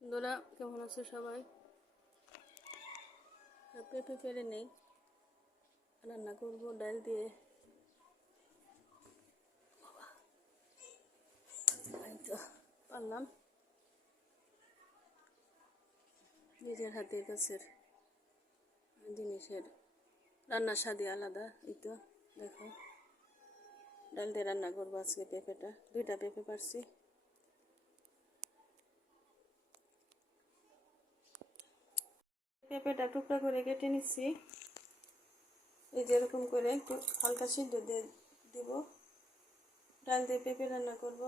বন্ধুরা কেমন আছে সবাই? পেঁপে পেরে নেই, রান্না করবো ডাল দিয়ে। এই তো পারলাম, নিজের হাতে গাছের জিনিসের রান্নার স্বাদই আলাদা। এই তো দেখো, ডাল দিয়ে রান্না করবো আজকে। পেঁপেটা 2টা পেঁপে পারছি। পেঁপেটা টুকরা করে কেটে নিচ্ছি, এই যেরকম করে একটু হালকা সিদ্ধ দিয়ে দিব। ডাল দিয়ে পেঁপে রান্না করব।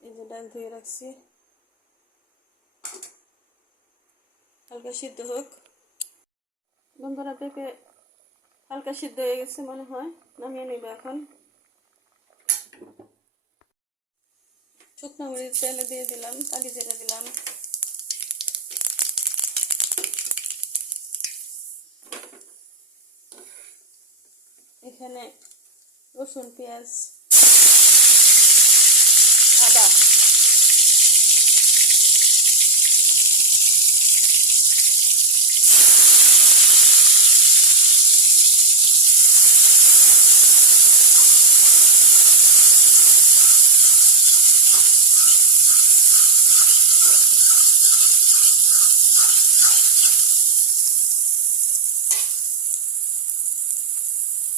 এই যে ডাল ধুয়ে রাখছি, হালকা সিদ্ধ হোক। বন্ধুরা পেঁপে হালকা সিদ্ধ হয়ে গেছে মনে হয়, নামিয়ে নিব এখন। শুকনো মরিচ তেলে দিয়ে দিলাম, কালি জিরা দিলাম, এখানে রসুন, পেঁয়াজ, আদা,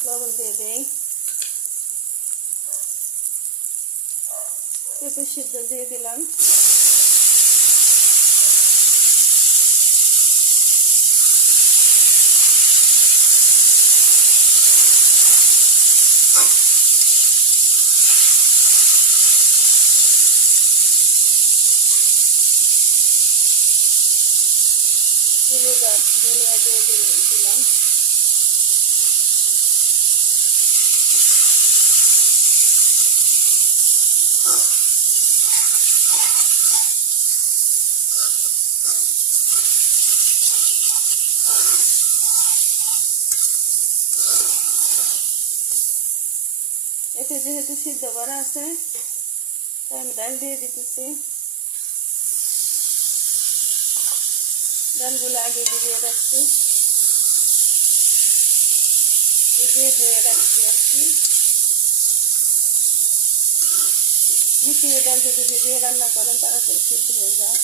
লবণ দিয়ে দেই। পেঁপে সিদ্ধ দিয়ে দিলাম, ধনিয়া দিয়ে দিলাম। এতে যেহেতু সিদ্ধ করা আছে তাই আমি ডাল দিয়ে দিতেছি। ডালগুলো আগে ভিজিয়ে রাখছি, ধুয়ে রাখছি আর কি। মিশিয়ে ডাল যদি ভিজিয়ে রান্না করেন তাড়াতাড়ি সিদ্ধ হয়ে যায়।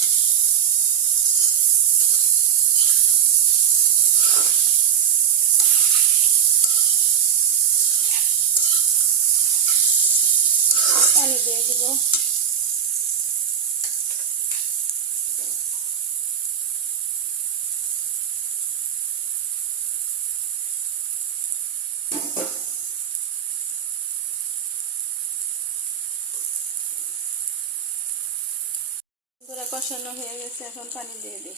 পানি দিয়ে দিব। পুরো কষানো হয়ে গেছে, এখন পানি দিয়ে দিই।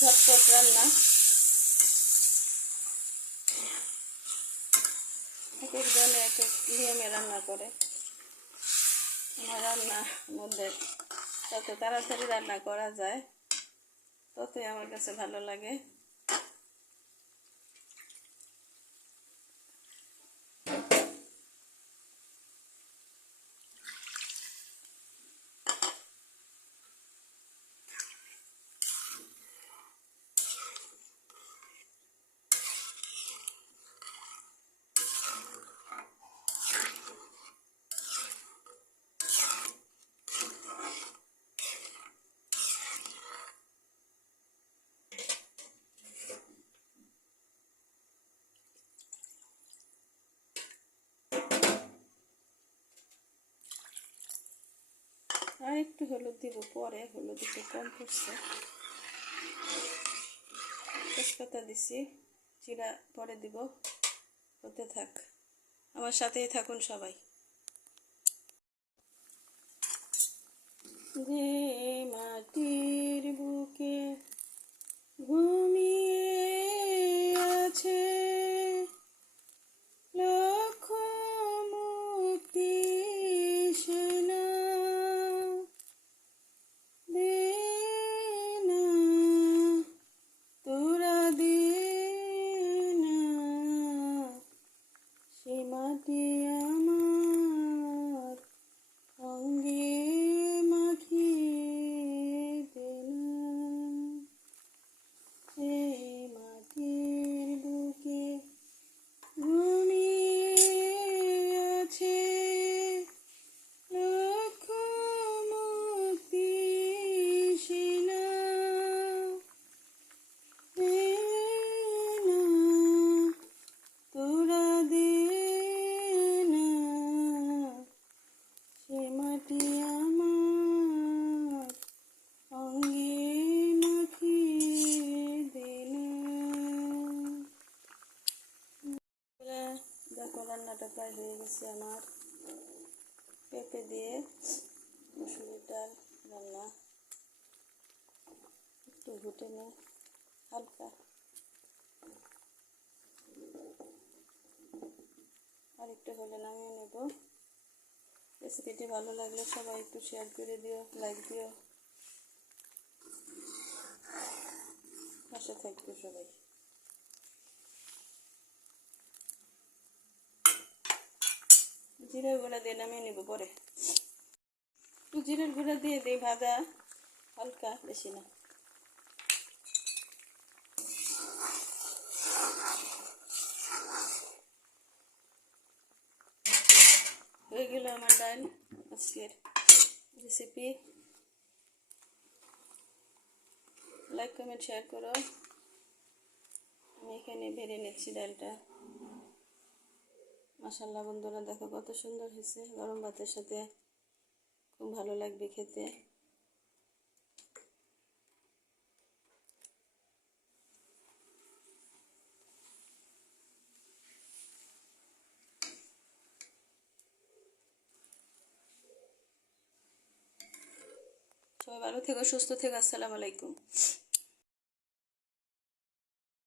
ঝটপট রান্না, এক একজনে এক এক নিয়মে রান্না করে। আমার রান্নার মধ্যে যত তাড়াতাড়ি রান্না করা যায় ততই আমার কাছে ভালো লাগে। আর একটু হলুদ দিব পরে, হলুদ একটু কম পড়ছে। তেজপাতা দিছি, জিরা পরে দিব। হতে থাক, আমার সাথেই থাকুন সবাই। যে মাটির বুকে ঘুমিয়ে আছে লক্ষ মুক্তি সেনা, দে না তোরা, দে না সে মাটি আমার অঙ্গে মাখিয়ে দে না, এই মাটির বুকে ঘুমিয়ে আছে লক্ষ মুক্তি সেনা, দে না তোরা দে না, সে মাটি আমার অঙ্গে মাখিয়ে দে না। দেখো রান্নাটা প্রায় হয়ে গেছে আমার। পেঁপে দিয়ে মুসুরির ডাল রান্না, একটু ঘুটে নে হালকা, আর একটু হলে নামিয়ে নেব। রেসিপিটি ভালো লাগলে সবাই একটু শেয়ার করে দিও, লাইক দিও, পাশে থাকবে সবাই। জিরের গুঁড়া দিয়ে নামিয়ে নেব পরে। একটু জিরের গুঁড়া দিয়ে দিই ভাজা, হালকা, বেশি না। হয়ে গেল আমার ডাল, আজকের রেসিপি। লাইক কমেন্ট শেয়ার করো। আমি এখানে বেড়ে নিচ্ছি ডালটা। মাশাআল্লাহ বন্ধুরা, দেখো কত সুন্দর হয়েছে। গরম ভাতের সাথে খুব ভালো লাগবে খেতে। সবাই ভালো থেকো, সুস্থ থেকো। আসসালামু আলাইকুম।